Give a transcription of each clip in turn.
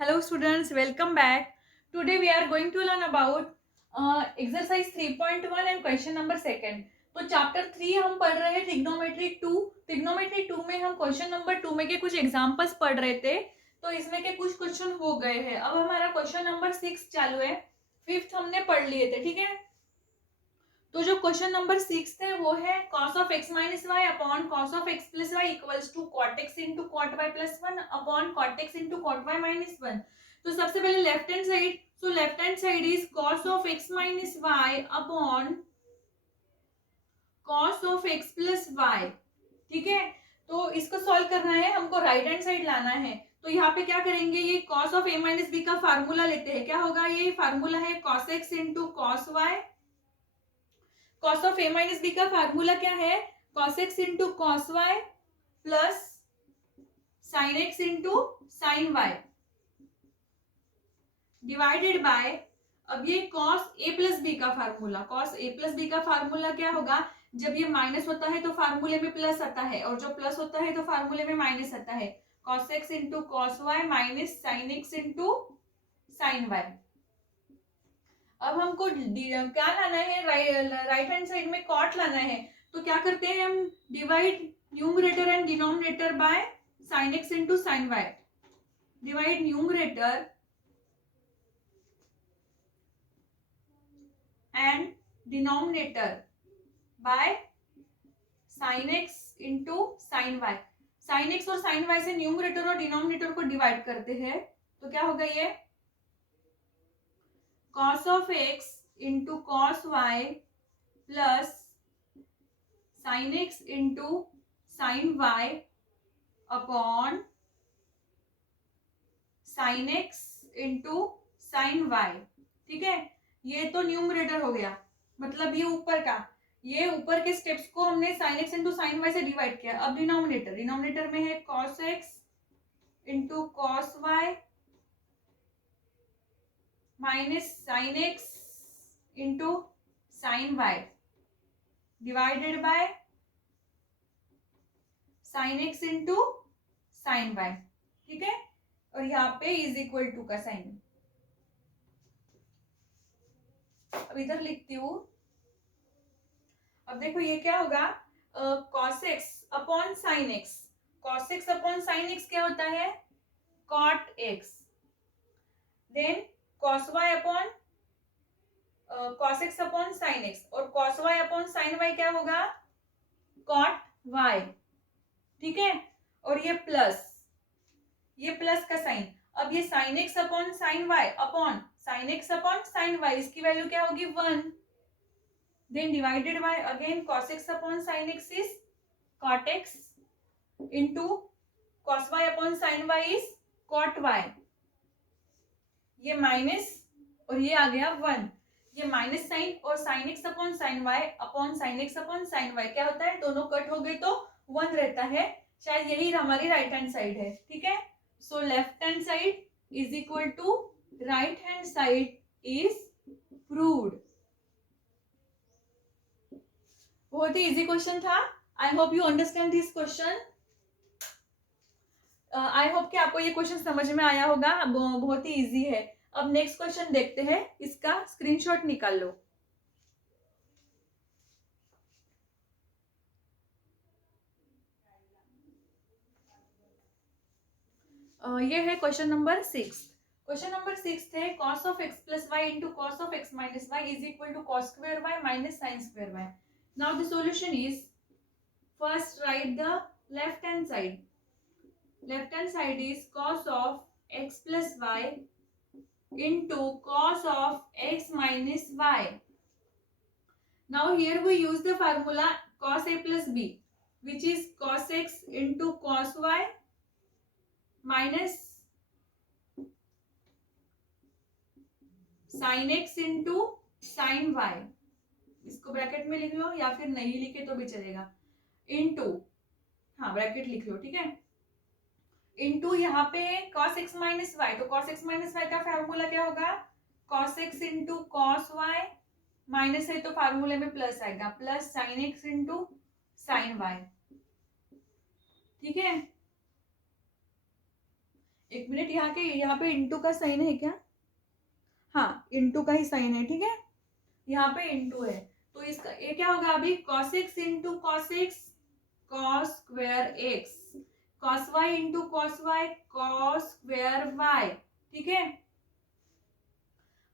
Hello students, welcome back. Today we are going to learn about exercise 3.1 and question number second. तो chapter 3 हम पढ़ रहे हैं trigonometry 2. Trigonometry 2 में हम क्वेश्चन नंबर 2 में के कुछ एग्जांपल्स पढ़ रहे थे. तो इसमें के कुछ क्वेश्चन हो गए हैं. अब हमारा क्वेश्चन नंबर 6 चालू है. 5th हमने पढ़ लिए थे, ठीक है. तो जो क्वेश्चन नंबर 6 है वो है cos of x minus y upon cos of x plus y equals to cot x into cot y plus 1 upon cot x into cot y minus 1. तो सबसे पहले left hand side, so left hand side is cos of x minus y upon cos of x plus y. ठीक है, तो इसको solve करना है, हमको राइट हैंड साइड लाना है. तो यहाँ पे क्या करेंगे, ये cos of a minus b का फार्मूला लेते हैं. क्या होगा, ये फार्मूला है cos x into cos y. cos of a minus b का फार्मूला क्या है, cos x into cos y plus sin x into sin y divided by, अब ये cos a प्लस b का formula, cos a plus b का formula क्या होगा, जब ये माइनस होता है तो फार्मूले में प्लस आता है, और जो प्लस होता है तो फार्मूले में माइनस आता है. cos x into cos y minus sin x into sin y. अब हमको क्या लाना है, राइट हैंड साइड में कॉट लाना है. तो क्या करते हैं हम, divide numerator and denominator by sin x into sin y. Divide numerator and denominator by sin x into sin y. sin x और sin y से न्यूमरेटर और डिनोमिनेटर को डिवाइड करते हैं. तो क्या होगा, ये cos of x into cos y plus sin x into sin y upon sin x into sin y. ठीक है, ये तो न्यूमरेटर हो गया, मतलब ये ऊपर का, ये ऊपर के स्टेप्स को हमने sin x into sin y से डिवाइड किया. अब डिनोमिनेटर में है cos x into cos y minus sin x into sin y divided by sin x into sin y. ठीक है, और यहाँ पे इज इक्वल टू का साइन. अब इधर लिखती हूँ. अब देखो ये क्या होगा, cos x upon sin x. cos x upon sin x क्या होता है, cot x. Then cos y upon cos x upon sin x, और cos y upon sin y क्या होगा, cot y. ठीक है, और ये प्लस का साइन. अब ये sin x upon sin y upon sin x upon sin y, इसकी वैल्यू क्या होगी, 1. Then divided by again cos x upon sin x is cot x into cos y upon sin y is cot y. ये minus और ये आ गया 1. ये minus sine और sin x upon sin y upon sin x upon sin y क्या होता है, दोनों कट हो गए तो 1 रहता है. शायद यही हमारी राइट हैंड साइड है. ठीक है, so left hand side is equal to right hand side is proved. बहुत ही इजी क्वेश्चन था. I hope you understand this question. I hope कि आपको ये क्वेश्चन समझ में आया होगा, बहुत ही इजी है. अब नेक्स्ट क्वेश्चन देखते हैं, इसका स्क्रीनशॉट निकाल लो. ये है क्वेश्चन नंबर 6. क्वेश्चन नंबर 6 है cos of x plus y into cos of x minus y is equal to cos square y minus sine square y. Now the solution is, first right the left hand side. Left hand side is cos of x plus y into cos of x minus y. Now here we use the formula cos a plus b, which is cos x into cos y minus sin x into sin y. इसको bracket में लिख लो या फिर नहीं लिखे तो भी चलेगा. इनटू, हाँ ब्रैकेट लिख लो, ठीक है. इनटू यहाँ पे cos x माइनस वाई, तो cos x माइनस वाई का फार्मूला क्या होगा, cos x into cos y minus है तो फार्मूले में प्लस आएगा, plus sin x into sin y. ठीक है, एक मिनट, यहाँ पे इंटू का साइन है क्या? हाँ, इंटू का ही साइन है, ठीक है, यहाँ पे इंटू है, तो इसका ये क्या होगा अभी, cos x into cos x cos square x, cos y into cos y cos square y, ठीक है,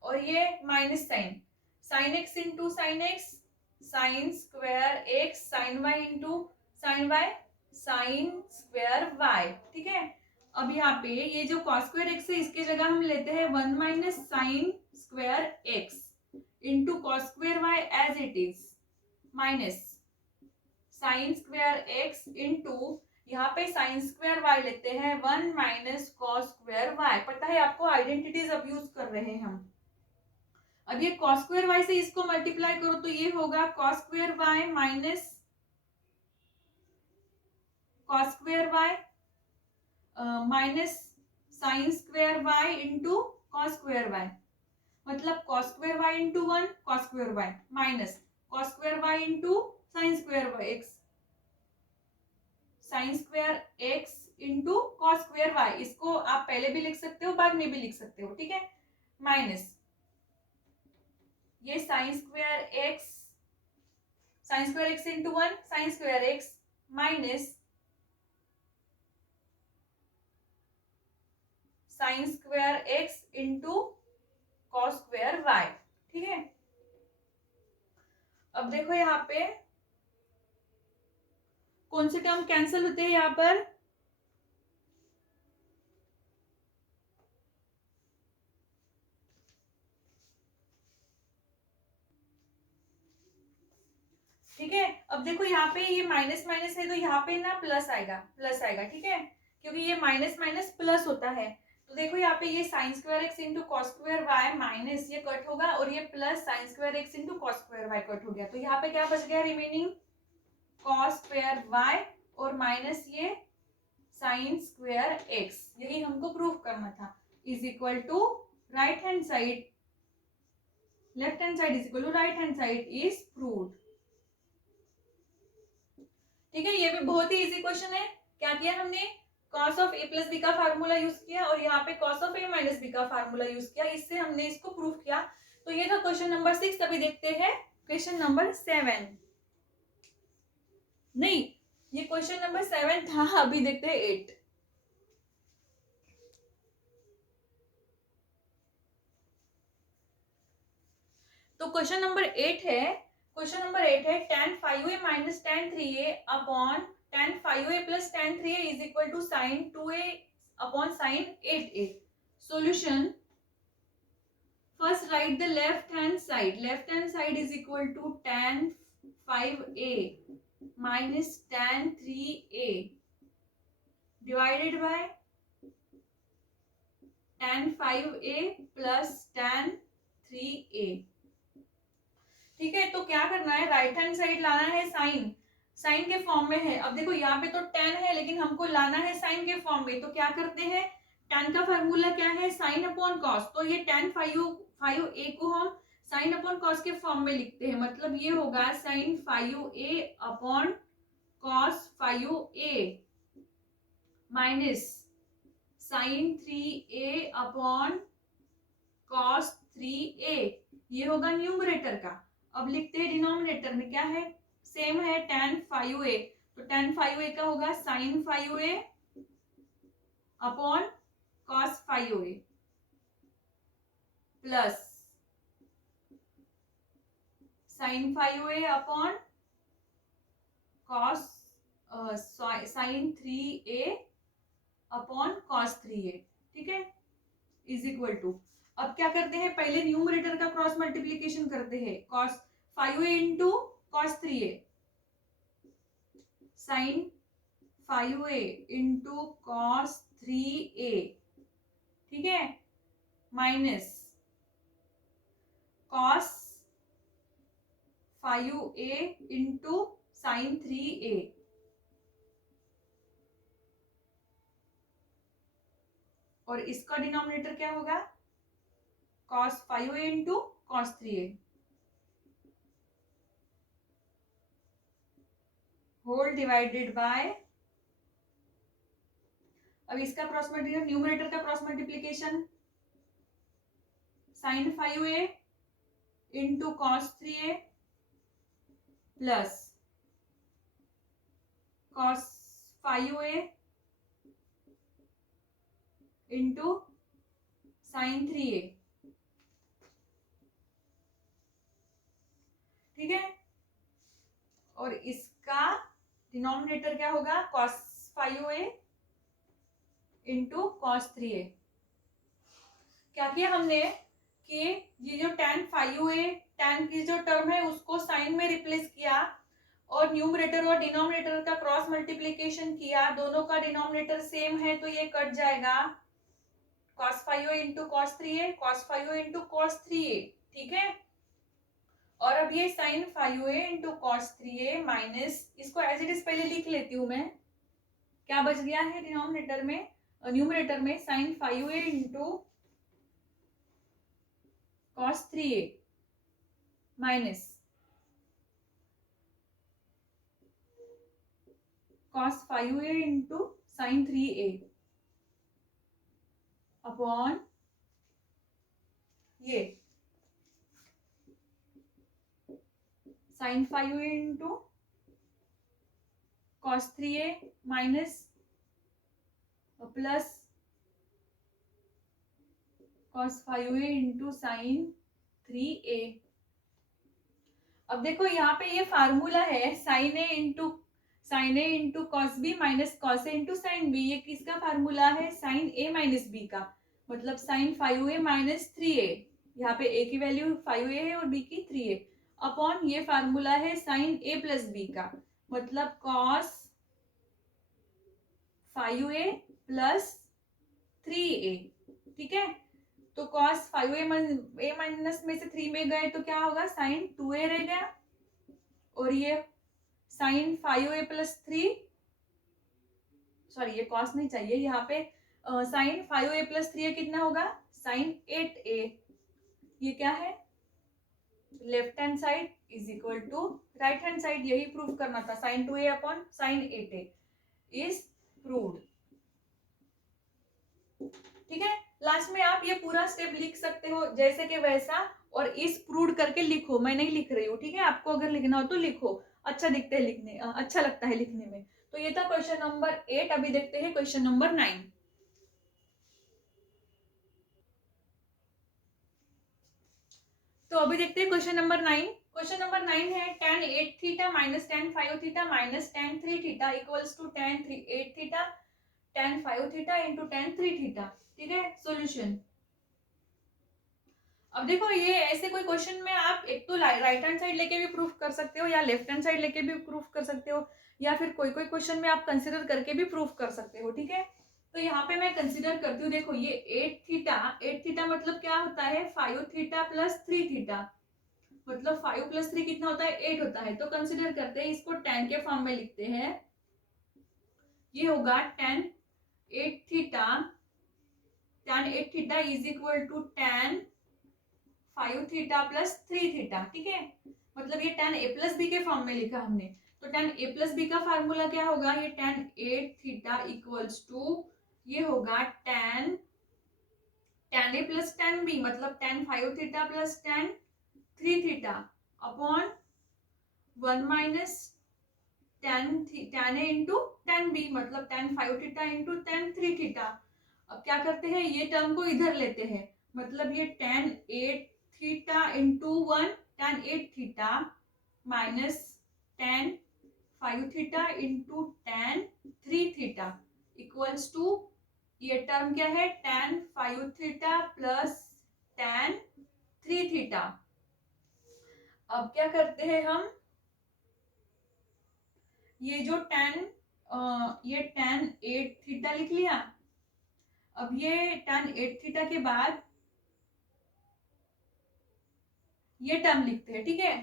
और ये minus sine, sine x into sine x sine square x, sine y into sine y sine square y, ठीक है। अब यहाँ पे ये जो cos स्क्वायर x है इसकी जगह हम लेते हैं 1 minus sine square x into cos square y as it is minus sine square x into यहाँ पे साइन स्क्वायर वाई लेते हैं 1 माइनस कॉस स्क्वायर वाई। पता है आपको, आइडेंटिटीज अब यूज कर रहे हैं हम। अब ये कॉस स्क्वायर वाई से इसको मल्टीप्लाई करो तो ये होगा cos square y minus cos square y minus sine square y into cos square y, मतलब cos square y into 1 cos square y minus cos square y into sine square x sine square x into cos square y। इसको आप पहले भी लिख सकते हो, बाद में भी लिख सकते हो, ठीक है, माइनस ये sine square x into 1 sign square x minus sine square x into cos square y, ठीक है। अब देखो यहाँ पे कौन से टर्म कैंसिल होते हैं यहाँ पर, ठीक है। अब देखो यहाँ पे ये माइनस माइनस है तो यहाँ पे ना प्लस आएगा, ठीक है, क्योंकि ये माइनस माइनस प्लस होता है। तो देखो यहाँ पे ये sine square x into cos square y minus ये कट होगा और ये plus sine square x into cos square y cut हो गया। तो यहाँ पे क्या बच गया रिमेनिंग, कॉस स्क्वायर वाई और माइनस ये साइन स्क्वायर एक्स। यही हमको प्रूव करना था, is equal to right hand side, left hand side is equal to right hand side is proved, ठीक है। ये भी बहुत ही इजी क्वेश्चन है। क्या किया हमने, cos of a plus B का फार्मूला यूज किया और यहाँ पे cos of a minus B का फार्मूला यूज किया, इससे हमने इसको प्रूव किया। तो ये था क्वेश्चन नंबर 6। अभी देखते हैं क्वेश्चन नंबर 7, नहीं ये क्वेश्चन नंबर 7 था, अभी देखते हैं 8। तो क्वेश्चन नंबर 8 है, tan 5a minus tan 3a upon tan 5a plus tan 3a is equal to sine 2a upon sine 8a। Solution, first right the left hand side is equal to tan 5a minus tan 3a divided by tan 5a plus tan 3a, ठीक है। तो क्या करना है, right hand side लाना है sign के form में है। अब देखो यहाँ पे तो tan है लेकिन हमको लाना है साइन के फॉर्म में, तो क्या करते हैं, tan का फार्मूला क्या है, साइन अपॉन कॉस। तो ये tan 5a को हम साइन अपॉन कॉस के फॉर्म में लिखते हैं, मतलब ये होगा sine 5a upon cos 5a minus sine 3a upon cos 3a, ये होगा न्यूमरेटर का। अब लिखते हैं डिनोमिनेटर में क्या है, सेम है tan 5a, तो tan 5a का होगा sin 5a upon cos 5a plus sin 5a upon cos sin 3a upon cos 3a, ठीक है, इज इक्वल टू। अब क्या करते हैं, पहले न्यूमरेटर का क्रॉस मल्टीप्लीकेशन करते हैं, cos 5a into cos 3a, sin 5a into cos 3a, ठीक है, minus cos 5a into sin 3a, और इसका डिनोमिनेटर क्या होगा, cos 5a into cos 3a whole divided by, अब इसका क्रॉस मल्टीप्लिकेशन, न्यूमरेटर का cross multiplication sin 5a into cos 3a plus cos 5a into sin 3a, ठीक है। और इसका डिनोमिनेटर क्या होगा, cos 5a into cos 3a। क्या किया हमने कि ये जो tan 5a, tan की जो टर्म है उसको साइन में रिप्लेस किया और न्यूमरेटर और डिनोमिनेटर का क्रॉस मल्टीप्लिकेशन किया, दोनों का डिनोमिनेटर सेम है तो ये कट जाएगा, cos 5a into cos 3a, cos 5a into cos 3a, ठीक है। और अब ये sin 5a into cos 3a minus, इसको एज इट इज पहले लिख लेती हूँ मैं, क्या बच गया है डिनोमिनेटर में, न्यूमरेटर में sin 5a into cos 3a minus cos 5a into sin 3a upon ये sin 5a into cos 3a minus plus cos 5a into sin 3a। अब देखो यहाँ पे ये फार्मूला है sin a into cos b minus cos a into sin b, ये किसका formula है, sin a माइनस b का, मतलब sin 5a माइनस 3a, यहाँ पे a की वैल्यू 5a है और b की 3a, अपॉन ये फार्मूला है sin a प्लस b का, मतलब cos 5a प्लस 3a, ठीक है। तो cos 5a माइनस में से 3 में गए तो क्या होगा, sin 2a रह गया, और ये sin 5a प्लस 3, सॉरी ये cos नहीं चाहिए यहाँ पे, sin 5a प्लस 3a कितना होगा, sin 8a, ये क्या है, left hand side is equal to right hand side, यही प्रूव करना था, sin 2a upon sin 8a is proved, ठीक है। लास्ट में आप ये पूरा स्टेप लिख सकते हो जैसे कि वैसा, और इस प्रूव करके लिखो, मैं नहीं लिख रही हूँ, ठीक है। आपको अगर लिखना हो तो लिखो, अच्छा दिखता है लिखने, अच्छा लगता है लिखने में। तो ये था क्वेश्चन नंबर 8। अभी देखते हैं क्वेश्चन नंबर 9। तो अभी देखते हैं क्वेश्चन नंबर 9। क्वेश्चन नंबर 9 है tan 8 theta minus tan 5 theta minus tan 3 theta equals to tan 8 theta tan 5 theta into tan 3 theta, ठीक है। सॉल्यूशन, अब देखो ये ऐसे कोई क्वेश्चन में आप एक तो राइट हैंड साइड लेके भी प्रूफ कर सकते हो, या लेफ्ट हैंड साइड लेके भी प्रूफ कर सकते हो, या फिर कोई कोई क्वेश्चन में आप कंसिडर करके भी प्रूफ कर सकते हो, ठीक है। तो यहाँ पे मैं कंसिडर करती हूँ, देखो ये 8 थीटा मतलब क्या होता है, 5 थीटा प्लस 3 थीटा, मतलब 5 प्लस 3 कितना होता है, 8 होता है। तो कंसिडर करते हैं, इसको tan के फॉर्म में लिखते हैं, ये होगा tan 8 theta is equal to tan 5 theta plus 3 theta, ठीक है। मतलब ये tan a प्लस बी के फॉर्म में लिखा हमने, तो tan a प्लस बी का फार्मूला क्या होगा, ये tan 8 थीटा इक्वल्स टू, ये होगा tan a plus tan b, मतलब tan 5 theta plus tan 3 theta upon 1 minus tan a into tan b, मतलब tan 5 theta into tan 3 theta. अब क्या करते हैं, ये टर्म को इधर लेते हैं, मतलब ये tan 8 theta into 1 tan 8 theta minus tan 5 theta into tan 3 theta equals to, ये टर्म क्या है, tan 5 theta plus tan 3 theta. अब क्या करते हैं हम, ये जो ये tan 8 थीटा लिख लिया, अब ये tan 8 थीटा के बाद ये टर्म लिखते हैं, ठीक है।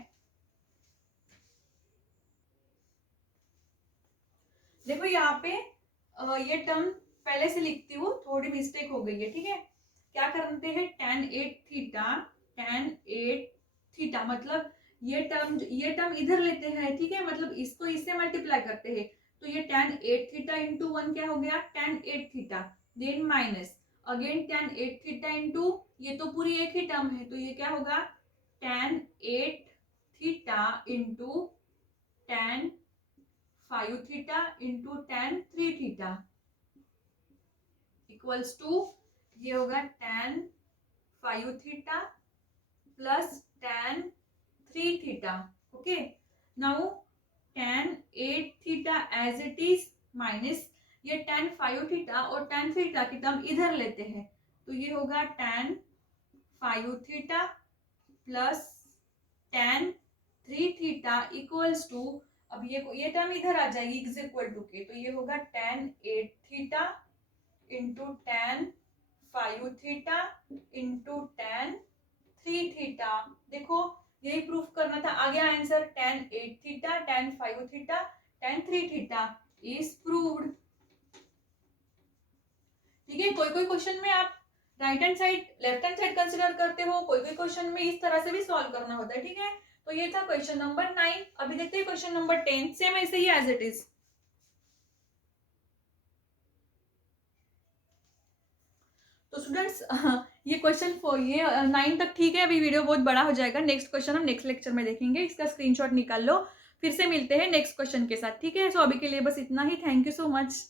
देखो यहाँ पे ये टर्म पहले से लिखती हूँ, थोड़ी मिस्टेक हो गई है, ठीक है। क्या करते हैं, tan 8 थीटा मतलब ये टर्म इधर लेते हैं, ठीक है, मतलब इसको इससे मल्टीप्लाई करते हैं, तो ये tan 8 थीटा इंटू 1 क्या हो गया, tan 8 theta, then minus again tan 8 theta into, ये तो पूरी एक ही टर्म है, तो ये क्या होगा tan 8 theta into tan 5 theta into tan 3 theta equals to, ये होगा tan 5 theta plus tan 3 theta. Okay, now tan 8 theta as it is minus ये tan 5 थीटा और tan थीटा की टर्म इधर लेते हैं, तो ये होगा tan 5 theta plus tan 3 theta equals to, अब ये टर्म इधर आ जाएगी इज इक्वल टू के, तो ये होगा tan 8 theta into tan 5 theta into tan 3 theta. देखो यही प्रूफ करना था, आ गया answer tan 8 theta, tan 5 theta, tan 3 theta is proved. ठीक है, कोई कोई क्वेश्चन में आप right hand side left hand side consider करते हो, कोई कोई क्वेश्चन में इस तरह से भी सॉल्व करना होता है. ठीक है, तो ये था क्वेश्चन नंबर 9. अभी देखते हैं क्वेश्चन नंबर 10, सेम ऐसे ही एज इट इज. तो स्टूडेंट्स ये क्वेश्चन ये 9 तक ठीक है, अभी वीडियो बहुत बड़ा हो जाएगा. नेक्स्ट क्वेश्चन हम नेक्स्ट लेक्चर में देखेंगे, इसका स्क्रीनशॉट निकाल लो. फिर से मिलते हैं नेक्स्ट क्वेश्चन के साथ. ठीक है, सो अभी के लिए बस इतना ही. Thank you so much.